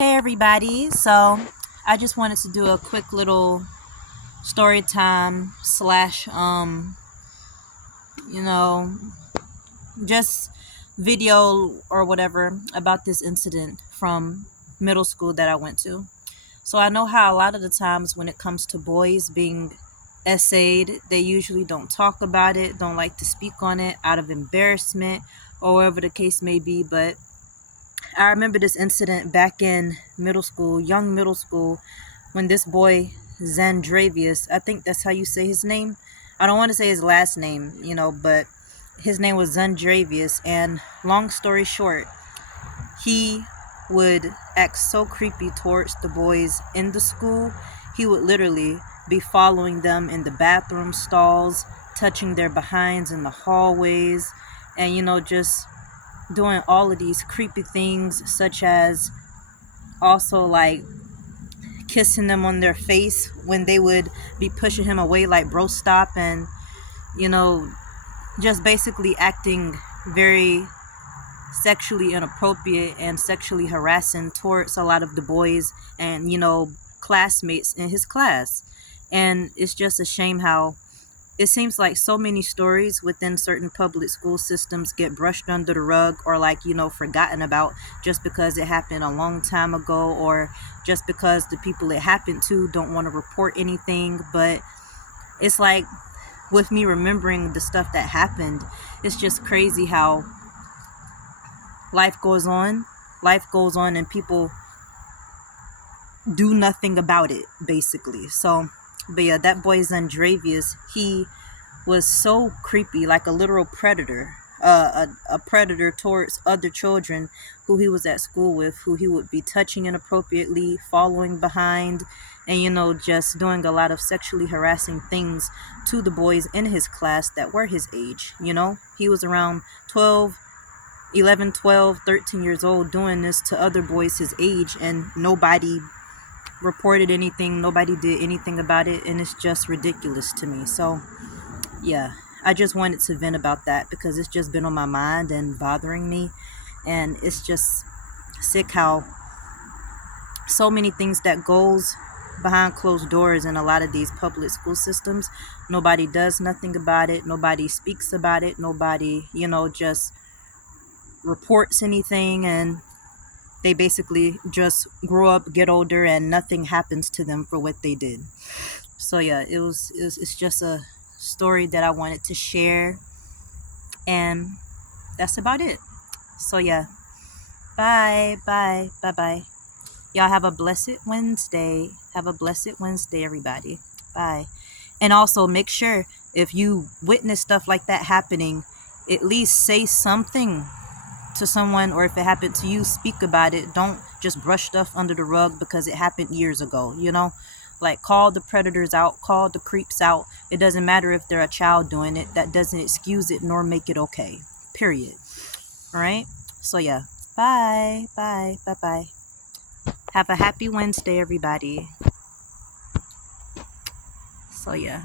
Hey everybody, so I just wanted to do a quick little story time slash you know just video or whatever about this incident from middle school that I went to. So I know how a lot of the times when it comes to boys being essayed, they usually don't talk about it, don't like to speak on it out of embarrassment or whatever the case may be, but I remember this incident back in middle school, young middle school, when this boy, Xondravius, I think that's how you say his name. I don't want to say his last name, but his name was Xondravius. And long story short, he would act so creepy towards the boys in the school. He would literally be following them in the bathroom stalls, touching their behinds in the hallways, and, just doing all of these creepy things, such as also like kissing them on their face when they would be pushing him away, like, bro, stop, and you know just basically acting very sexually inappropriate and sexually harassing towards a lot of the boys and classmates in his class. And it's just a shame how it seems like so many stories within certain public school systems get brushed under the rug, or, like, forgotten about, just because it happened a long time ago, or just because the people it happened to don't want to report anything. But it's like, with me remembering the stuff that happened, it's just crazy how life goes on and people do nothing about it, basically. So, but yeah, that boy Xondravius, he was so creepy, like a literal predator, a predator towards other children who he was at school with, who he would be touching inappropriately, following behind, and just doing a lot of sexually harassing things to the boys in his class that were his age. He was around 11, 12, 13 years old, doing this to other boys his age, and nobody reported anything, nobody did anything about it, and it's just ridiculous to me. So yeah, I just wanted to vent about that because it's just been on my mind and bothering me. And it's just sick how so many things that goes behind closed doors in a lot of these public school systems, nobody does nothing about it, nobody speaks about it, nobody just reports anything, and they basically just grow up, get older, and nothing happens to them for what they did. So yeah, it's just a story that I wanted to share, and that's about it. So yeah, bye. Y'all have a blessed Wednesday. Have a blessed Wednesday, everybody. Bye. And also make sure, if you witness stuff like that happening, at least say something to someone, or if it happened to you, speak about it. Don't just brush stuff under the rug because it happened years ago. Like, call the predators out, call the creeps out. It doesn't matter if they're a child doing it. That doesn't excuse it nor make it okay, period. All right, so yeah, bye. Have a happy Wednesday, everybody. So yeah.